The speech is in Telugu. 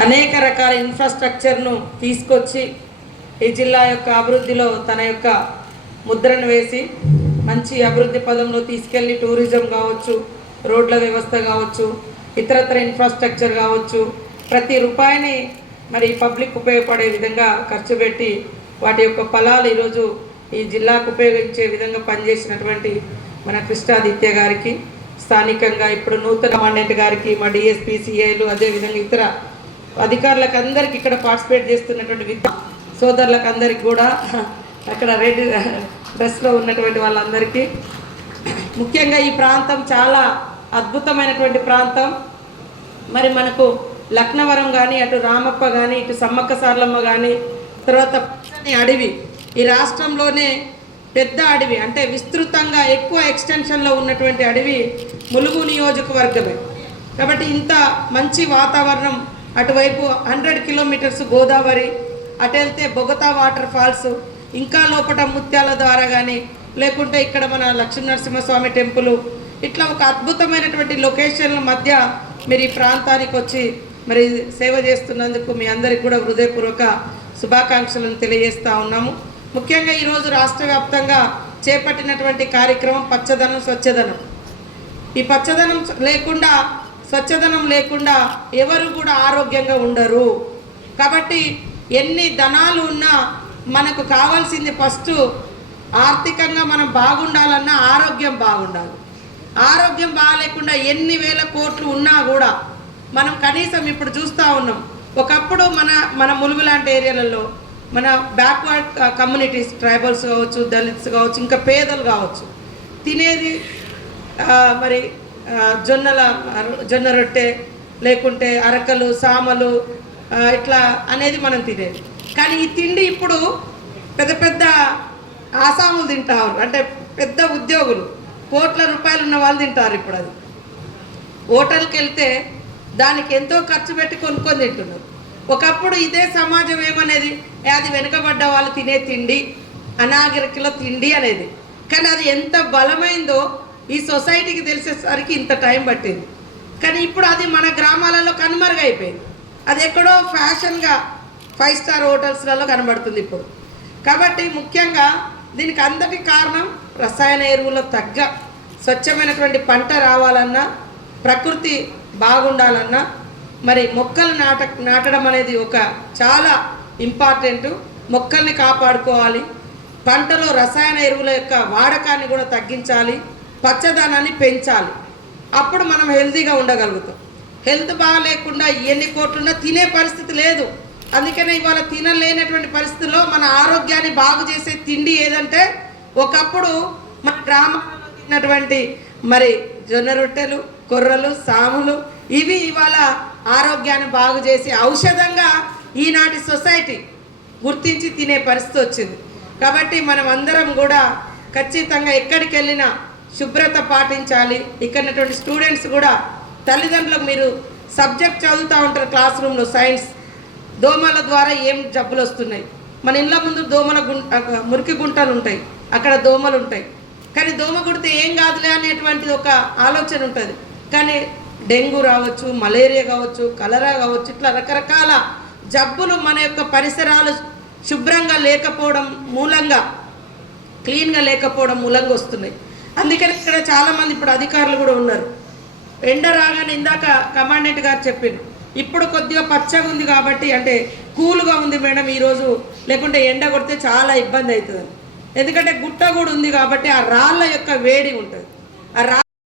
అనేక రకాల ఇన్ఫ్రాస్ట్రక్చర్ను తీసుకొచ్చి ఈ జిల్లా యొక్క అభివృద్ధిలో తన యొక్క ముద్రను వేసి మంచి అభివృద్ధి పదంలో తీసుకెళ్ళి టూరిజం కావచ్చు, రోడ్ల వ్యవస్థ కావచ్చు, ఇతరత్ర ఇన్ఫ్రాస్ట్రక్చర్ కావచ్చు, ప్రతి రూపాయిని మరి పబ్లిక్ ఉపయోగపడే విధంగా ఖర్చు పెట్టి వాటి యొక్క ఫలాలు ఈరోజు ఈ జిల్లాకు ఉపయోగించే విధంగా పనిచేసినటువంటి మన కృష్ణాదిత్య గారికి, స్థానికంగా ఇప్పుడు నూతన కమాండెంట్ గారికి, మా డిఎస్పీ సిఐలు, అదేవిధంగా ఇతర అధికారులకు అందరికీ ఇక్కడ పార్టిసిపేట్ చేస్తున్నటువంటి విద్యా సోదరులకు అందరికీ కూడా, అక్కడ రెడ్ డ్రెస్లో ఉన్నటువంటి వాళ్ళందరికీ, ముఖ్యంగా ఈ ప్రాంతం చాలా అద్భుతమైనటువంటి ప్రాంతం. మరి మనకు లక్నవరం కానీ, అటు రామప్ప కానీ, ఇటు సమ్మక్క సార్లమ్మ కానీ, తర్వాత అడవి, ఈ రాష్ట్రంలోనే పెద్ద అడవి అంటే విస్తృతంగా ఎక్కువ ఎక్స్టెన్షన్లో ఉన్నటువంటి అడవి ములుగు నియోజకవర్గమే. కాబట్టి ఇంత మంచి వాతావరణం, అటువైపు 100 కిలోమీటర్స్ గోదావరి, అటు వెళ్తే బొగతా వాటర్ ఫాల్స్, ఇంకా లోపల ముత్యాల ద్వారా కానీ, లేకుంటే ఇక్కడ మన లక్ష్మీనరసింహస్వామి టెంపుల్, ఇట్లా ఒక అద్భుతమైనటువంటి లొకేషన్ల మధ్య మీరు ఈ ప్రాంతానికి వచ్చి మరి సేవ చేస్తున్నందుకు మీ అందరికీ కూడా హృదయపూర్వక శుభాకాంక్షలను తెలియజేస్తూ ఉన్నాము. ముఖ్యంగా ఈరోజు రాష్ట్ర వ్యాప్తంగా చేపట్టినటువంటి కార్యక్రమం పచ్చదనం స్వచ్ఛదనం. ఈ పచ్చదనం లేకుండా, స్వచ్ఛదనం లేకుండా ఎవరు కూడా ఆరోగ్యంగా ఉండరు. కాబట్టి ఎన్ని ధనాలు ఉన్నా మనకు కావాల్సింది ఫస్ట్ ఆర్థికంగా మనం బాగుండాలన్నా ఆరోగ్యం బాగుండాలి. ఆరోగ్యం బాగాలేకుండా ఎన్ని వేల కోట్లు ఉన్నా కూడా మనం కనీసం ఇప్పుడు చూస్తూ ఉన్నాం. ఒకప్పుడు మన ములుగు లాంటి ఏరియాలలో మన బ్యాక్వర్డ్ కమ్యూనిటీస్, ట్రైబల్స్ కావచ్చు, దళిత్స్ కావచ్చు, ఇంకా పేదలు కావచ్చు, తినేది మరి జొన్న రొట్టె, లేకుంటే అరకలు, సామలు, ఇట్లా అనేది మనం తినేది. కానీ ఈ తిండి ఇప్పుడు పెద్ద పెద్ద ఆసాములు తింటారు, అంటే పెద్ద ఉద్యోగులు, కోట్ల రూపాయలు ఉన్న వాళ్ళు తింటారు. ఇప్పుడు అది హోటల్కి వెళ్తే దానికి ఎంతో ఖర్చు పెట్టి కొనుక్కొని తింటున్నారు. ఒకప్పుడు ఇదే సమాజం ఏమనేది, అది వెనుకబడ్డ వాళ్ళు తినే తిండి, అనాగరికలో తిండి అనేది. కానీ అది ఎంత బలమైందో ఈ సొసైటీకి తెలిసేసరికి ఇంత టైం పట్టింది. కానీ ఇప్పుడు అది మన గ్రామాలలో కనుమరుగైపోయింది. అది ఎక్కడో ఫ్యాషన్గా 5 స్టార్ హోటల్స్లలో కనబడుతుంది ఇప్పుడు. కాబట్టి ముఖ్యంగా దీనికి అందరికీ కారణం రసాయన ఎరువులు తగ్గ స్వచ్ఛమైనటువంటి పంట రావాలన్నా, ప్రకృతి బాగుండాలన్నా మరి మొక్కలు నాటడం అనేది ఒక చాలా ఇంపార్టెంట్. మొక్కల్ని కాపాడుకోవాలి, పంటలో రసాయన ఎరువుల యొక్క వాడకాన్ని కూడా తగ్గించాలి, పచ్చదనాన్ని పెంచాలి. అప్పుడు మనం హెల్తీగా ఉండగలుగుతాం. హెల్త్ బాగాలేకుండా ఎన్ని కోట్లున్నా తినే పరిస్థితి లేదు. అందుకనే ఇవాళ తినలేనటువంటి పరిస్థితుల్లో మన ఆరోగ్యాన్ని బాగు చేసే తిండి ఏదంటే, ఒకప్పుడు మన గ్రామాలలో తిన్నటువంటి మరి జొన్న రొట్టెలు, కొర్రలు, సాములు, ఇవి ఇవాళ ఆరోగ్యాన్ని బాగు చేసి ఔషధంగా ఈనాటి సొసైటీ గుర్తించి తినే పరిస్థితి వచ్చింది. కాబట్టి మనం అందరం కూడా ఖచ్చితంగా ఎక్కడికి వెళ్ళినా శుభ్రత పాటించాలి. ఇక్కడటువంటి స్టూడెంట్స్ కూడా తల్లిదండ్రులకు, మీరు సబ్జెక్ట్ చదువుతూ ఉంటారు క్లాస్ రూమ్లో, సైన్స్, దోమల ద్వారా ఏం జబ్బులు వస్తున్నాయి, మన ఇళ్ళ ముందు మురికి గుంటలు ఉంటాయి, అక్కడ దోమలు ఉంటాయి. కానీ దోమ కుడితే ఏం కాదులే అనేటువంటిది ఒక ఆలోచన ఉంటుంది. కానీ డెంగ్యూ రావచ్చు, మలేరియా కావచ్చు, కలరా కావచ్చు, ఇట్లా రకరకాల జబ్బులు మన యొక్క పరిసరాలు శుభ్రంగా లేకపోవడం మూలంగా, క్లీన్గా లేకపోవడం మూలంగా వస్తున్నాయి. అందుకని ఇక్కడ చాలామంది ఇప్పుడు అధికారులు కూడా ఉన్నారు. ఎండ రాగానే ఇందాక కమాండెంట్ గారు చెప్పింది, ఇప్పుడు కొద్దిగా పచ్చగా ఉంది కాబట్టి, అంటే కూల్గా ఉంది మేడం ఈరోజు, లేకుంటే ఎండ కొడితే చాలా ఇబ్బంది అవుతుంది. ఎందుకంటే గుట్ట కూడా ఉంది కాబట్టి ఆ రాళ్ళ యొక్క వేడి ఉంటుంది. ఆ